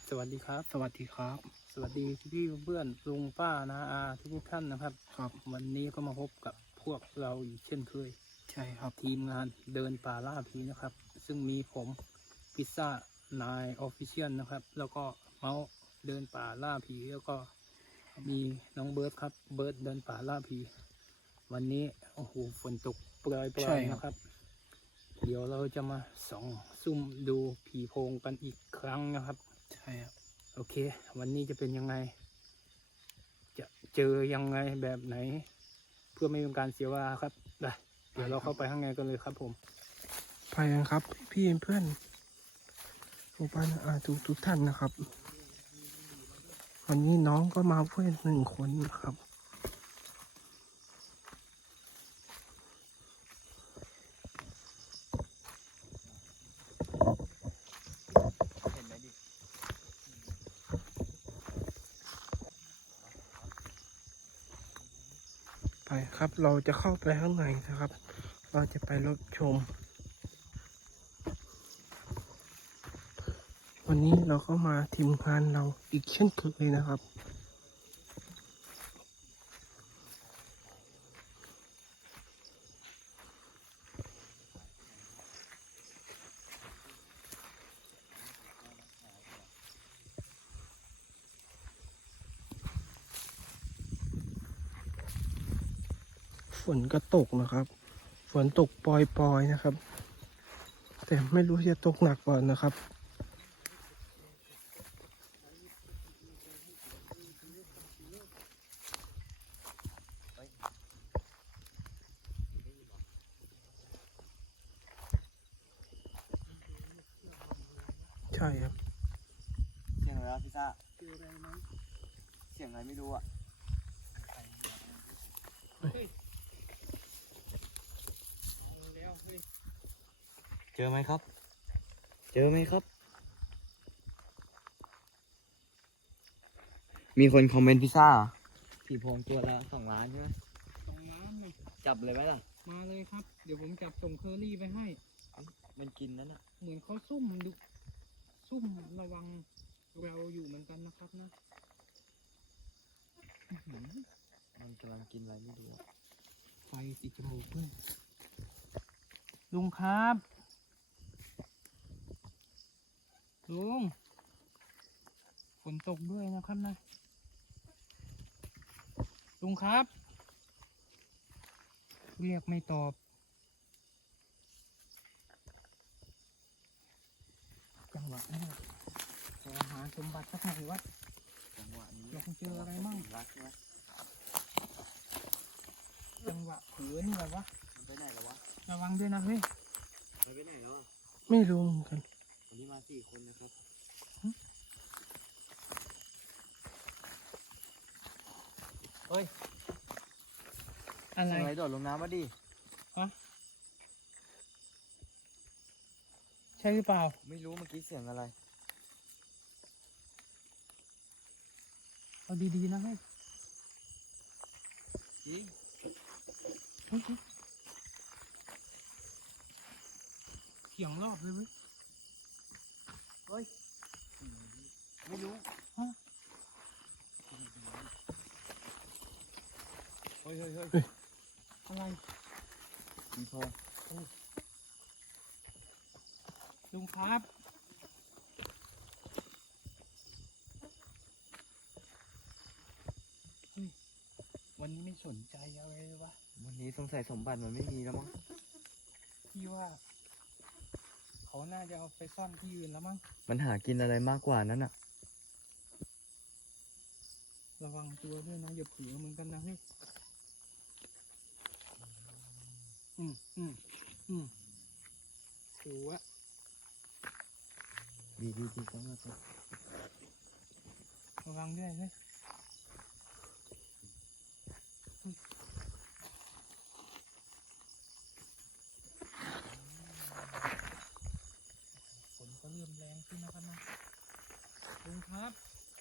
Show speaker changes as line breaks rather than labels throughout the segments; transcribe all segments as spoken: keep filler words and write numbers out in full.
สวัสดีครับสวัสดีครับสวัสดีพี่เพื่อนลุงป้านาอาทุกท่านนะครับครับวันนี้ก็มาพบกับพวกเราอีกเช่นเคยใช่ครับทีมงานเดินป่าล่าผีนะครับซึ่งมีผมพิซซ่านายออฟฟิเชียลนะครับแล้วก็เมาส์เดินป่าล่าผีแล้วก็มีน้องเบิร์ดครับเบิร์ดเดินป่าล่าผีวันนี้โอ้โหฝนตกปล่อยๆนะครับเดี๋ยวเราจะมาส่องซุ่มดูผีโพงกันอีกครั้งนะครับใช่ครับโอเควันนี้จะเป็นยังไงจะเจอยังไงแบบไหนเพื่อไม่เป็นการเสียเวลาครับไปเดี๋ยวเราเข้าไปข้างในกันเลยครับผม
ไปกันครับพี่เพื่อนทุกท่านอาทุกทุกท่านนะครับวันนี้น้องก็มาเพื่อนหนึ่งคนนะครับไปครับเราจะเข้าไปข้างในนะครับ เราจะไปรับชมวันนี้เราก็มาทีมงานเราอีกเช่นเคยนะครับฝนก็ตกนะครับฝนตกปล่อยๆนะครับแต่ไม่รู้จะตกหนักก่อนนะครับใช่ครับ
เสียงอะไรวะพี่ซ่าเจออะไรไหมเสียงอะไรไม่รู้อ่ะเจอไหมครับ เจอไหมครับ มีคนคอมเมนต์พิซซ่าผีโพงตัวละสองล้านใช่ไหม
สองล้านเลย
จับเลยไหมล่ะ
มาเลยครับเดี๋ยวผมจับส่งเคอรี่ไปให้
มันกินนั่นอ่ะ
เหมือนเขาซุ่มดูซุ่มระวังเราอยู่เหมือนกันนะครับนะ
มันกำลังกินอะไรไม่รู้
ไฟติดจมูกเพื่อนลุงครับลุงฝนตกด้วยนะครับนะลุงครับเรียกไม่ตอบจังหวะนี้ขอหาสมบัติสักหน่อยวะ
จังหวะนี้
เราคงเจออะไรมั่ง
รักใช่ไหม
จังหวะเผือนี่แบบวะ
มันไปไหนแล้ววะ
ระวังด้วยนะเฮ้ย
มันไปไหนแล้วอ่ะ
ไม่รู้เหมือนกัน
วันนี้มาสี่คนนะครับเฮ้ย
อะไร
อะไรโดดลงน้ำมาดิ
ฮะใช่หรือเปล่า
ไม่รู้เมื่อกี้เสียงอะไร
เอาดีๆนะเฮ้ย
จริง
เสียงรอบเลยเว้ย
เฮ้ยไม่รู้
ฮะ
เฮ้ยเฮ้ยเฮ้ย
อะไร
ผีโพง
ลุงครับเฮ้ยวันนี้ไม่สนใจอะไรเลยวะ
วันนี้สงสัยสมบัติมันไม่มีแล้วมั้ง
พี่ว่าเขาน่าจะเอาไปซ่อนที่อื่นแล้วมั้ง
มันหากินอะไรมากกว่านั้นอ่ะ
ระวังตัวด้วยนะอย่าเผลอเหมือนกันนะเฮ้ยอืมอืมอืมโอ้วะ
ดีดีดีจังเลยครับ
ระวังด้วยเฮ้ยฝนก็เริ่มแรงขึ้นนะครับนะลุงครับ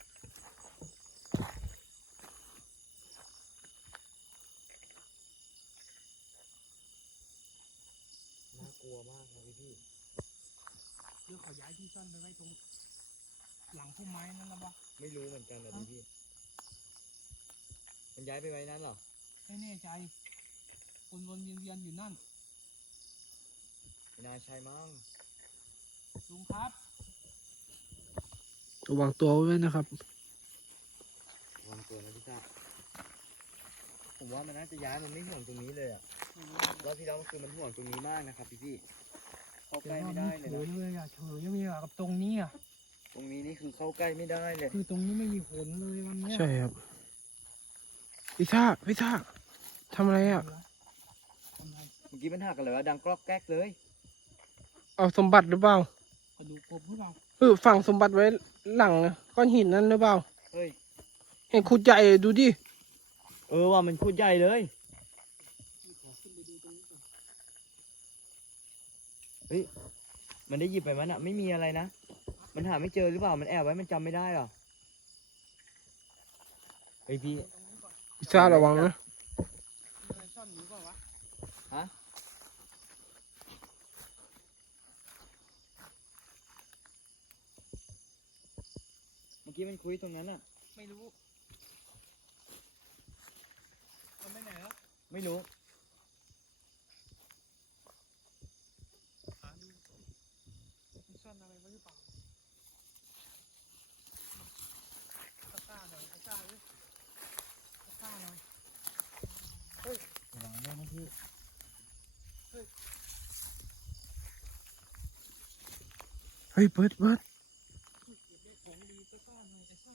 น่ากลัวมากนะพี่พี่
เดี๋ยวขอย้ายที่ซ่อนไปไว้ตรงหลังผพุ่มไม้นั่นนะวะ
ไม่รู้เหมือนกันนะดิพี่มันย้ายไปไว้นั้นเหรอ
ไม่แน่ใจวนวนๆเวียนเวียนๆอยู่นั่น
ไม่น่าใช่มั้ง
ลุงครับ
ระวังตัวไว้นะครับ
วางตัวนะพี่ซ่าผมว่ามันน่าจะย้ายมันไม่ห่วงตรงนี้เลยอ่ะรอบที่แล้วคือมันห่วงตรงนี้มากนะครับพี่พี่เข้าใกล้ไม่ได้เลย
เฉ
นะ
ยเลยอ่ะเฉยยังมีกับตรงนี้อ่ะ
ตรงนี้นี่คือเข้าใกล้ไม่ได้เลย
คือตรงนี้ไม่มีผลเลยวันเนี้ย
ใช่ครับพิซ่าพิซ่าทำอะไรอ่ะ
ทำไม
เมื่อกี้มันหักกันเลยว่าดังกรอกแก๊กเลย
เอาสมบัติหรือเปล่าก
ระดูกกบหรือเปล่า
เออฝังสมบัติไว้หลังก้อนหินนั่นหรือเปล่า
เฮ้ย
เห็นขุดใหญ่ดูดิ
เออว่ามันพูดใหญ่เลยเฮ้ยมันได้หยิบไปมันอะไม่มีอะไรนะมันหาไม่เจอหรือเปล่ามันแอบไว้มันจำไม่ได้หรอเฮ้ยพี่
พิซ่าระวังนะ
มีอะไรซ่อนอยู่เปล่าวะ
ฮะเมื่อกี้มันคุยตรงนั้นอะ
ไม่รู้มันไปไหนแล้ว
ไม่รู้
หาดูมันซ่อนอะไรไว้หรือเปล่าตะกร้าหน่อยตะกร้าเลยตะกร้าหน่อย
ระวังด้วยนะพี่
เฮ้ยเปิดเปิด
เก็บได้ของดีตะกร้าหน่อยตะกร้า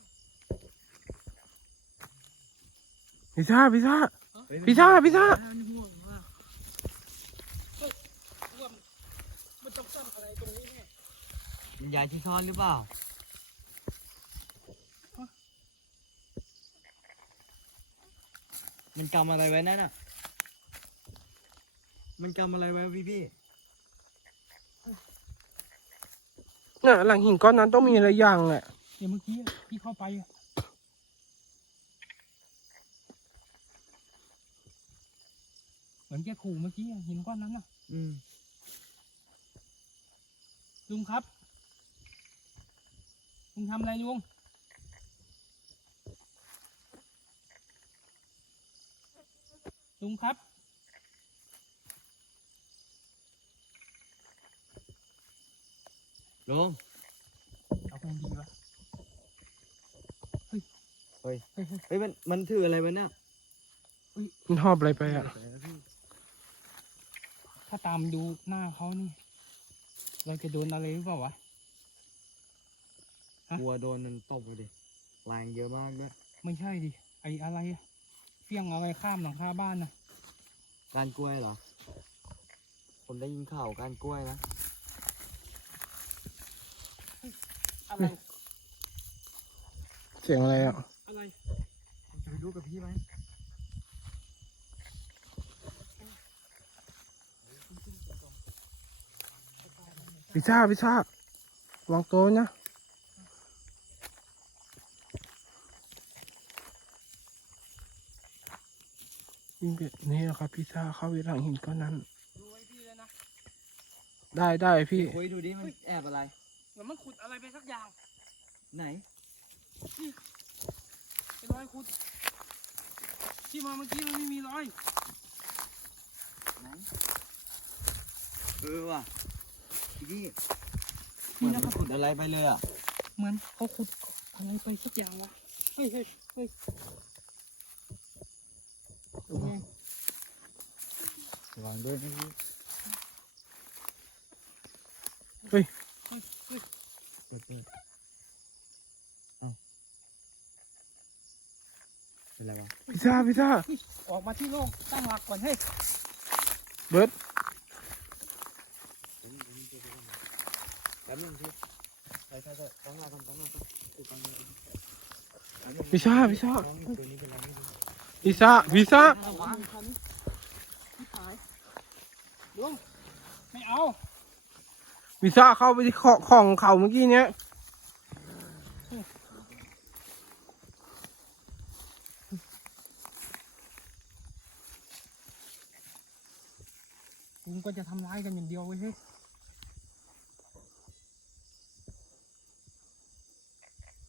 พิซ่าพิซ่า
เฮ้ย
พิซ่าพิซ่า
อ่านห่วงมากเฮ้ยว่ามันต้องซ่อนอะไรตรงนี้แน่
มันย้ายที่ซ่อนหรือเปล่ามันกำอะไรไว้นั่นอะมันกำอะไรไว้พี่พี่
น่ะหลังหินก้อนนั้นต้องมีอะไรอย่างแหละ
เดี๋ยวเมื่อกี้พี่เข้าไปอะเหมือนแกขู่เมื่อกี้อะหินก้อนนั้นน่ะ
อืม
ลุงครับลุงทำอะไรลุงลุงครับ
ลง
เอาคงดีวะ
เฮ้ย
เฮ้ยเฮ้ย
เฮ้ยมันมันถืออะไรไว้น่ะ
มันหอบอะไรไปอ่ะ
ถ้าตามดูหน้าเขานี่เราจะโดนอะไรหรือเปล่าวะ ฮะ
กลัวโดนมันตบเลยดิแรงเยอะมากด้วย
ไม่ใช่ดิไออะไรอะเฟี้ยงอะไรข้ามหลังคาบ้านนะ
การกล้วยเหรอ ผมได้ยินข่าวการกล้วยนะ
อะไร
เสียงอะไรอ่ะ
อะไร
ผมจะไปรู้กับพี่ไหม
พิซ่าพิซ่าวางโต๊ะนะยิ่งแบบนี้นะครับพิซ่าเข้าไปหลังหินก้อนนั้น
ดูไว้พี่เลยนะ
ได้ได้พี่
คุยดูดิมันแอบอะไร
เหมือนมันขุดอะไรไปสักอย่าง
ไหน
เป็นรอยขุดที่มาเมื่อกี้มันไม่มีรอย
ไหน เออว่ะพี่พี่เหมื
นี่
อน
นะค
มั
รั
น
บ
ขุดอะไรไปเลยอ่ะ
เหมือนเขาขุดอะไรไปสักอย่างวะเฮ้ยเฮ้ยเฮ้ยเป็นไง
ระวังด้วยนะพี่
เฮ้ย
เฮ้ยเฮ้ย
เปิดเปิดเอ้าเป็นไรวะ
พิซ่าพิซ่า
เฮ้ยออกมาที่โล่งตั้งหลักก่อนเฮ้ย
เบิร์ด
แป๊บนึงพี่ใช่ใช่ใช่ตั้งหน้าก่อนตั้งหน้าก่อนตั้งหน้าก่อน
พิซ่าพิซ่า
ตัวนี้เป็นอะไรไม่รู้
พิซ่าพิซ่า
ระวังคันที่หายลุงไม่เอา
พิซ่าเข้าไปที่ของของเขาเมื่อกี้เนี้ย
ลุงก็จะทำร้ายกันอย่างเดียวเว้ยเฮ้ย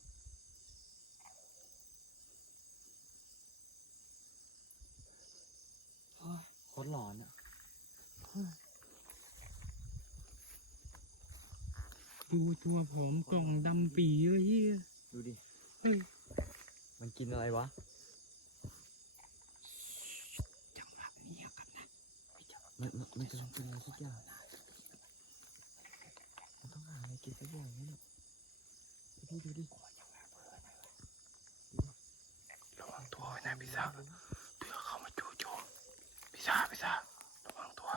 ดูตัวผอมกล่องดำปีเลยเฮีย
ดูดิ
เฮ้ย
มันกินอะไรวะ
จังหวะนี้ครับนะ
มันมันมันจะกินอะไรสักอย่างมันต้องหาอะไรกินสักอย่างนี่เนี่ยพี่ดูดิ
ระวังตัวไว้นะพี่ซ่าเผื่อเขามาจู่โจมพี่ซ่าพี่ซ่าระวังตัว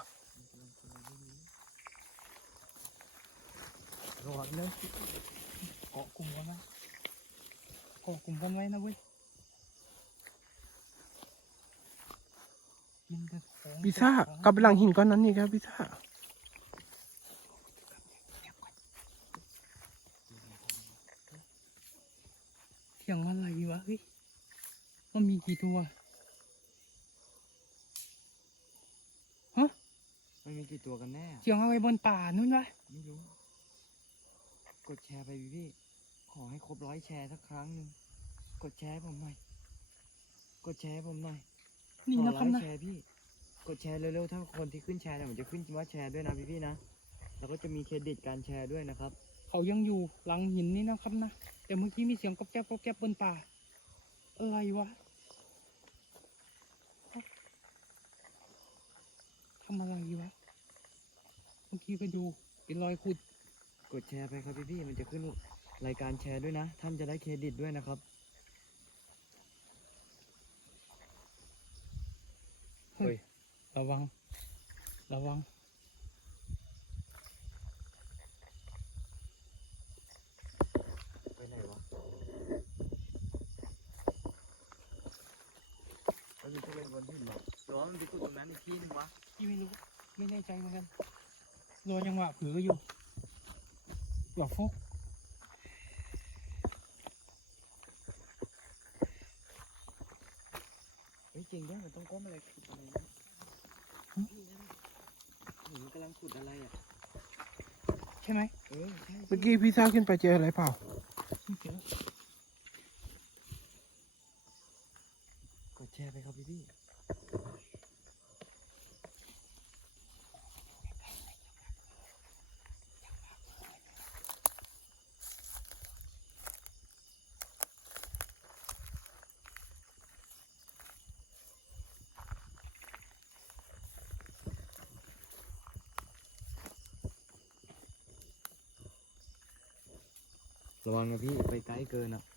ระวังนะ
เกาะกลุ่มกันนะเกาะกลุ่มกันไว้นะเว้ยกินแต่ของ
พี่ซ่ากลับไปหลังหินก้อนนั้นนี่ครับพี่ซ่า
เสียงอะไรวะเฮ้ยมันมีกี่ตัว
มันมีกี่ตัวกันแน่
เสียงอะไรบนป่านู้นวะ
ไม่รู้ กดแชร์ไปพี่พี่ขอให้ครบร้อยแชร์สักครั้งหนึ่งกดแชร์ให้ผมหน่อยกดแชร์ให้ผมหน่อย
นี่
ขอ
นะค
ร้
รับ
อย
นะ
แชร์พี่กดแชร์เร็วๆถ้าคนที่ขึ้นแชร์เนี่ยผมจะขึ้นว่าแชร์ด้วยนะพี่พี่ๆนะแล้วก็จะมีเครดิตการแชร์ด้วยนะครับ
เขายังอยู่หลังหินนี่นะครับนะแต่เมื่อกี้มีเสียงก๊อบแก๊บก๊อบแก๊บบนป่าอะไรวะทำอะไรวะเมื่อกี้ก็ดูเป็นรอยขุด
กดแชร์ไปครับพี่พี่ๆมันจะขึ้นรายการแชร์ด้วยนะ ท่านจะได้เครดิตด้วยนะครับ เฮ้ย
ระวัง ระวัง
ไปไหนวะเราจะไปบนหินหรอหรือว่ามันไปขุดตรงนั้นอีกที่หนึงวะ
พี่ไม่รู้ ไม่แน่ใจเหมือนกันรอจังหวะเผืออยู่หยอกฟุก
เฮ้ยจริงด้วยมันต้องก้มอะไรขุดอะไรนะพี่นั่นเหมือนมันกำลังขุดอะไรอ่ะ
ใช่ไหม
เออใช่
เมื่อกี้พี่ซ่าขึ้นไปเจออะไรเปล่า
ไม่เจอก
ดแชร์ไปครับพี่พี่ระวังนะพี่ไปไกลเกินอ่ะ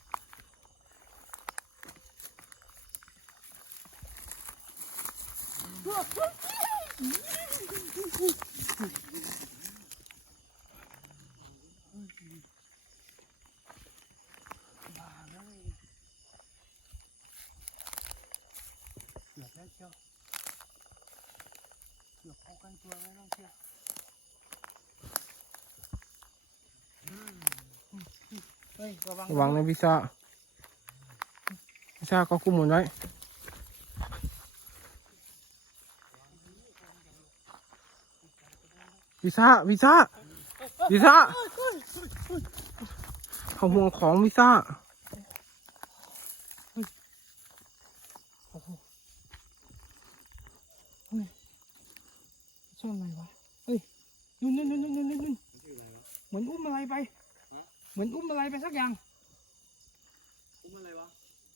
มาเลยเกือบแล้วเชียวเกือบเข้าใกล้ตัวแล้วน้องเชียวเฮ้ยระวัง
ระวังนะพี่ซ่าพี่ซ่าก็กุมหมดไว้พี่ซ่าพี่ซ่าพี่ซ่าเขาห่วงของพี่ซ่า
โอ้โหเฮ้ยซ่อนอะไรวะเฮ้ยนู่นนู่นนู่นนู่นนู่นนู่น
มันชื่ออะไรวะ
เหมือนอุ้มอะไรไป
ฮะ
เหมือนอุ้มอะไรไปสักอย่าง
อุ้มอะไรวะ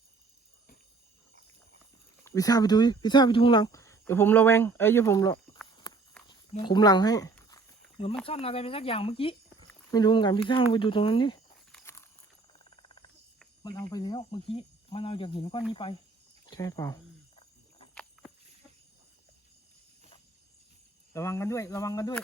พี่ซ่าไปดูดิพี่ซ่าไปดูข้างหลังเดี๋ยวผมระแวงเอ้ยเดี๋ยวผมระคุมหลังให้
เหมือนมันซ่อนอะไรไปสักอย่างเมื่อกี้
ไม่รู้เหมือนกันพี่ซ่าลองไปดูตรงนั้นดิ
มันเอาไปแล้วเมื่อกี้ มันเอาจากหินก้อนนี้ไป
ใช่เปล่า
ระวังกันด้วย ระวังกันด้วย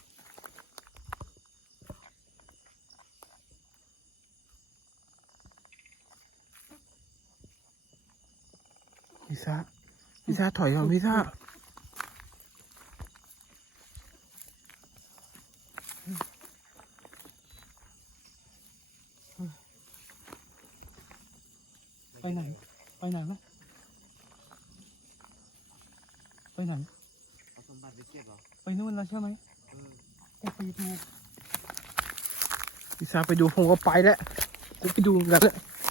พี่ซ่าพี่ซ่าถอยก่อนพี่ซ่า
ไปไหน ไปไหนวะไปไหน
เอาสมบัติไปเก็บเหรอ
ไปนู่นแล้วใช่ไหม
เออ
ก็ไปดู
พี่ซ่าไปดูผมก็ไปแล้วกูไปดูเหมือนกันแหละ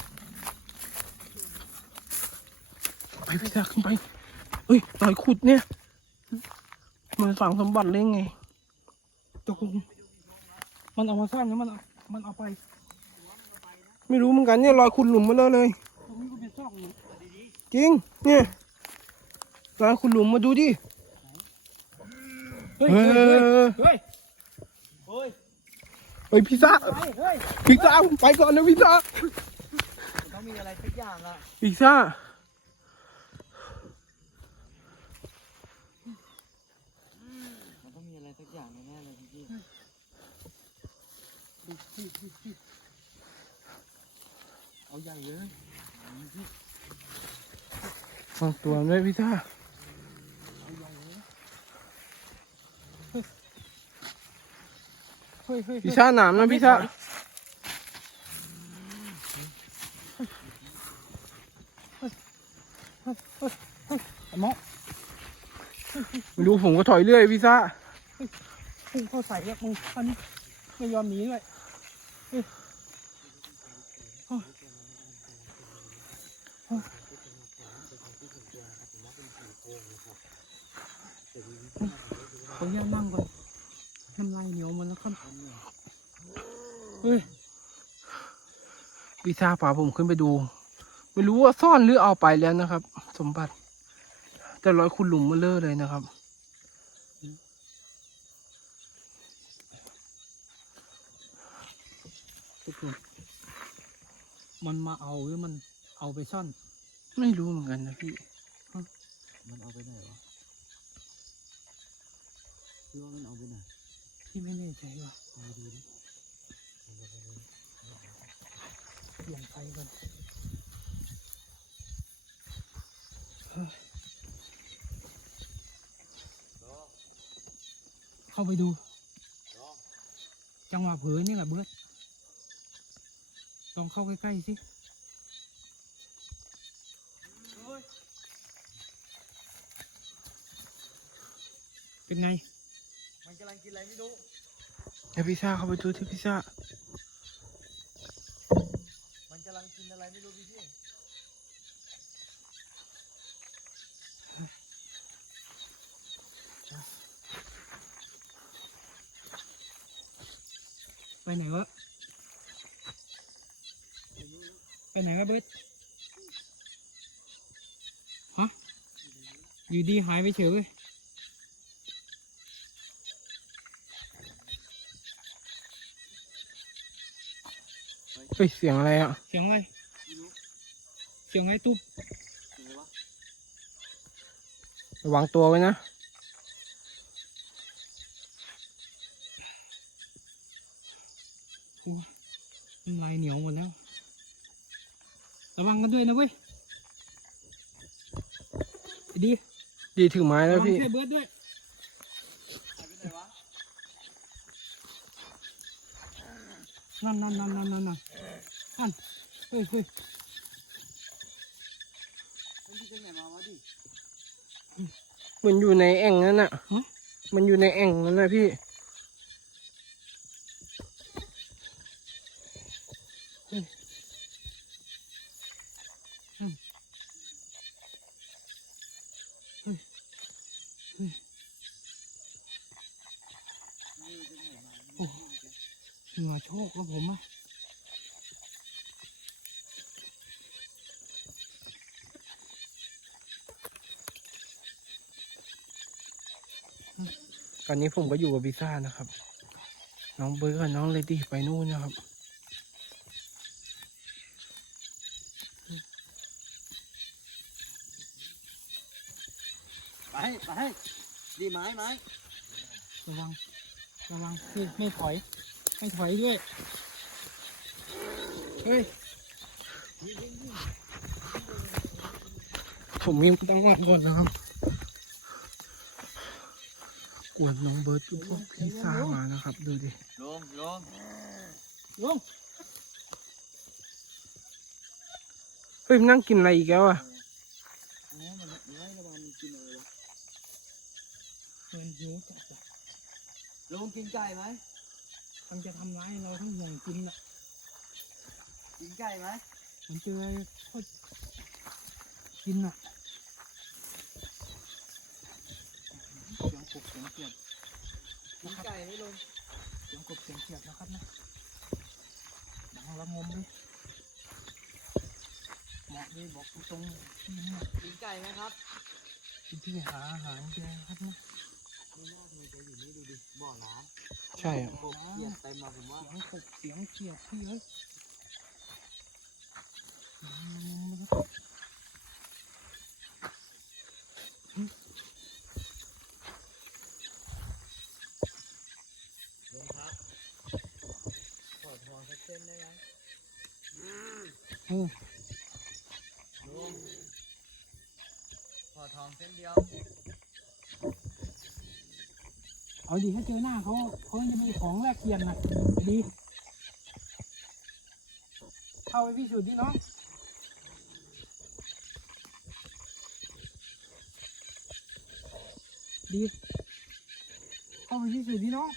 ไปพี่ซ่าขึ้นไปเฮ้ยรอยขุดเนี่ยมันฝังสมบัติเลยไง
ตกลง
มันเอามาซ่อนแล้วมันเอามันเอาไป ไม่รู้เหมือนกันเนี่ยรอยขุดหลุมมาเลยเลยตรงนี้ก็เป็นซอกหลุมจริงเนี่ยรอยขุดหลุมมาดูดิเฮ้ยเฮ้ยเฮ้ยเฮ้ย
เฮ้ย
เฮ้ยพี่ซ่า
เฮ้ย
พี่ซ่าผมไปก่อนนะพี่ซ่า
มันต้องมีอะไรสักอย่างอ่ะ
พี่ซ่า
มันต้องมีอะไรสักอย่างแน่ๆเลยพี่เอาใหญ่เลย
วางตัวด้วยพี่ซ่า
เฮ้ยเฮ้ย
พี่ซ่าหนามนะพี่ซ่า
หมอ
ไม่รู้ผมก็ถอยเรื่อยพี่ซ่า
พุ่งเข้าใส่แล้วมึงอันนี้ไม่ยอมหนีด้วยเฮ้ยเฮ้ยเฮ้ยขออนุญาตนั่งก่อนน้ำลายเหนียวหมันแล้วครับเฮ้ย
พี่ซ่าพาผมขึ้นไปดู ไม่รู้ว่าซ่อนหรือเอาไปแล้วนะครับ สมบัติ แต่รอยขุดหลุมมาเลอะเลยนะครับ
ทุกคนมันมาเอาหรือมันเอาไปซ่อน
ไม่รู้เหมือนกันนะพี่
มันเอาไปไหนวะพี่ว่ามันเอาไปไหน
พี่ไม่แน่ใจว่ะ
ไปดูดิ
เปลี่ยนไฟก่อนเข้าไปดู จังหวะเผลอนี่แหละเบิร์ดลองเข้าใกล้ๆสิเป็นไง
มันกำลังกินอะไรไม่รู้
เดี๋ยวพี่ซ่าเข้าไปดูที่พี่ซ่า
มันกำลังกินอะไรไม่รู้พี่พี่
ไปไหนวะไปไหนวะเบิร์ดฮะอยู่ดีหายไปเฉยเว้ย
เฮ้ยเสียงอะไรอ่ะ
เสียงอะไรเสียงอะไรตุ๊บ
อะไรวะ
ระวังตัวไว้นะ
น้ำลายเหนียวหมดแล้วระวังกันด้วยนะเว้ยไอ้ดี
ดีถือไม้
ระ
แล้ว
วัง
พี่
ช่วยเบิร์ดด้วย
หายไปไหนวะ
นั่นนั่นนั่นนั่นนั่นนั่นนั่นเฮ้ยเฮ้ย
มันที่ไหนมาวะดิ
มันอยู่ในแอ่งนั่นน่ะ มันอยู่ในแอ่งนั่นนะพี่
เหงื่อโชกแล้วผมอะ
ตอนนี้ผมก็อยู่กับพิซซ่านะครับ น้องเบิร์ดกับน้องเลดี้ไปนู่นนะครับ
ไปไปดีไม้ไม้
ระวังระวังคือไม่ถอยไม่ถอยด้วยเฮ้ย
ผมมีตั้งวันก่อนนะครับกวนน้องเบิร์ดกับพวกพิซซ่ามานะครับ ดูดิ
ลงลง
ลง
เฮ้ยมันนั่งกินอะไรอีกแล้วอ่ะ
โอ้มันมันไล่ระวังมันกินอะไรวะ
เงินหิวจัดจ้ะ
ลงกินไก่ไหม
มันจะทำร้ายเราทั้งห่วงกินอ่ะ
กินไก่ไหม
มันเจออะไรก็กินอ่ะ
เสียงปุบเสียงเสียบกินไก่นี่ลง
เสียงกบเสียงเขียดนะครับนะดังละงมเลยเหมาะเลยบอกตรงที่นี่
กินไก่ไหมครับ
ที่ที่หาอาหารแกครับนะ
ไม่น่ามีไปอยู่นี่ดูดิบ่อน้
ใช่ครับ
ำกบเขียดเต็มมาผมว่า
เสียงกบเสียงเขียดพี่เอ้ยดังละงมนะครับ
ลุงครับขอทองสักเส้นได้ไหม
เออ
ลุงขอทองเส้นเดียว
เอาดีถ้าเจอหน้าเขาเขาจะมีของแลกเปลี่ยนนะดีเข้าไปพิสูจน์ดิน้องดีเข้าไปพิสูจน์ดิน้อง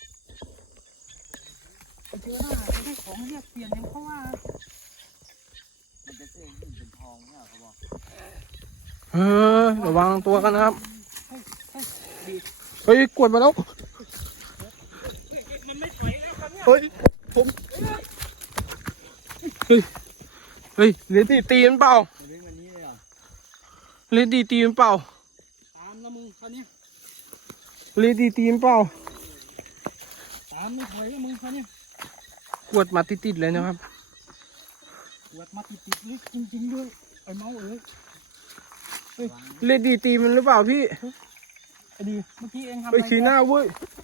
ไปเจอหน้าเขาได้ของแลกเปลี่ยนยังเขาว่า
มันจะเส้นหินเป็นทองเนี่ยเขาบอก
เออระวังตัวกันนะครับ
เฮ้ยเฮ้ยดี
เฮ้ยกวดมาแล้ว
เฮ้ยมันไม่ถอยแล้วครับเนี่ย
เฮ้ยผมเฮ้ยเฮ้ยเลดี้ตีมันเปล่า
มันวิ่งมานี้เลยเหรอ
เลดี้ตีมันเปล่า
ตามละมึงคันนี้
เลดี้ตีมันเปล่า
ตามไม่ถอยแล้วมึงคันนี้
กวดมาติดๆเลยนะครับ
ปวดมาติดๆเลยจริงๆด้วยไอ้เมาเอ้ย
เลดี้ตีมันหรือเปล่าพี่
ไอ้ดีเมื่อกี้เองทำ
ไป
อะไร
ขี้หน้าเว้ย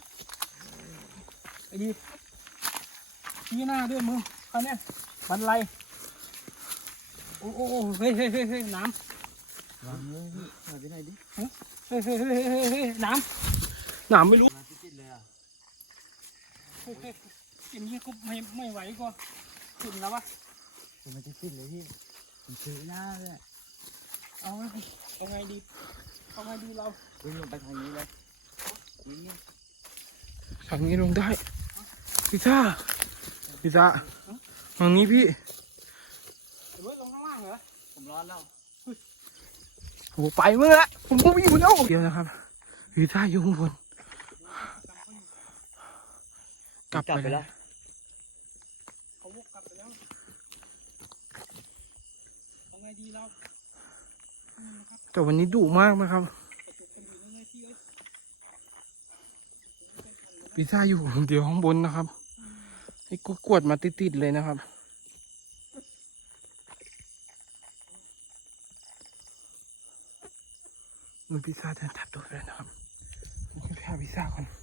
ไอ้ดีชี้หน้าด้วยมึงคันนี้บันไลโอ้โอ้โอ้เฮ้ยเฮ้ยเฮ้ยเฮ้ยน้ำ
วางเลยพี่หายไปไหนดิ
เฮ้ยเฮ้ยเฮ้ยเฮ้ยเฮ้ยเฮ้ยน้
หนามไม่รู้
มาติดๆเลยอ่ะ
ำเฮ้ยเฮ้ยอย่างนี้ก็ไม่ไม่ไหวก็ขึ้นแล้ววะ
ผมไม่ติดๆเลยพี่ผมถือหน้าเลยอะ
เอาไงเอาไงดีเอาไงดีเรา
วิ่งลงไปทางนี้เลยวิ่งเนี่ย
ทางนี้ลงได้พิซซ่าพิซซ่าทางนี้พี่
เดี๋ยวลงข้างล่างเหรอ
ผมร้อนแล้ว
โอ้ไปเมื่อละผมก็ไม่อยู่แล้วเดี๋ยวนะครับพิซซ่าอยู่ข้างบนกลับไปแล้ว
เขาวกกลับไปแล้วเอาไงดีเรานี่นะครับ
แต่วันนี้ดุมากนะครับ
กระจุกกันอยู่เลยพี่เอ้ย
พิซซ่าอยู่คนเดียวข้างบนนะครับไอ้กูกวดมาติดๆเลยนะครับมันพิซซ่าเดินทับตัวเลยนะครับผมขึ้นไปหาพิซซ่าก่อน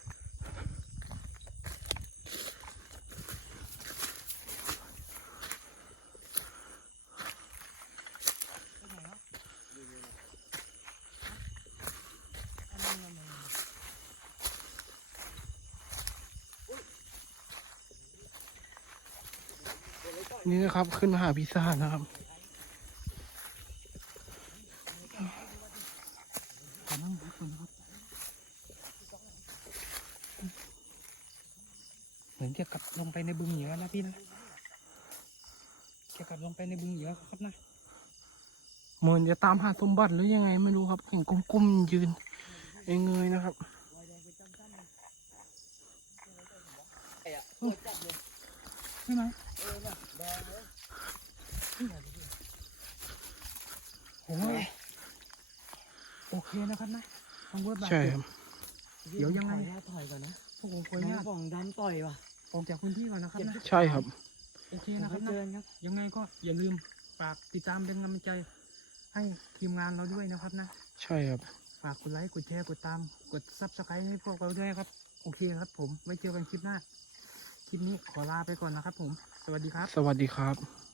นี่นะครับขึ้นมาหาพิซซ่านะครับ
ขอนั่งพักก่อนนะครับเหมือนจะกลับลงไปในบึงเหยือนะพี่นะจะกลับลงไปในบึงเหยือครับนะ
เหมือนจะตามหาสมบัติหรือยังไงไม่รู้ครับเห็นก้มๆยืนเองเงยนะครับ
ไอ้อะปวดจับเลย
ใช่ไหม
เออน่ะแดงเลย
โอ้ยโอเคนะครับนะทางเวิร์ดบาด
ใช่
เจ็
ครับ บ
เดี๋ยวยังไง
ขออนุญาตถอยก่อนนะ
พวกผมขออ
แม
นุ
ง
ญาต
ป่องดำต่อยว่ะ
ออกจากพื้นที่ก่อนนะครับนะ
ใช่ครับ
โอเค
นะ
นะ
ค
ค
รั
รั
บบ เจ
นะ
อครับ
ยังไงก็อย่าลืมฝากติดตามเป็นกำลังใจให้ทีมงานเราด้วยนะครับนะ
ใช่ครับ
ฝากกดไลค์กดแชร์กดตามกดซับสไครต์ให้พวกเราด้วยครับโอเคครับผมไว้เจอกันคลิปหน้าคลิปนี้ขอลาไปก่อนนะครับผมสวัสดีครับ
สวัสดีครับ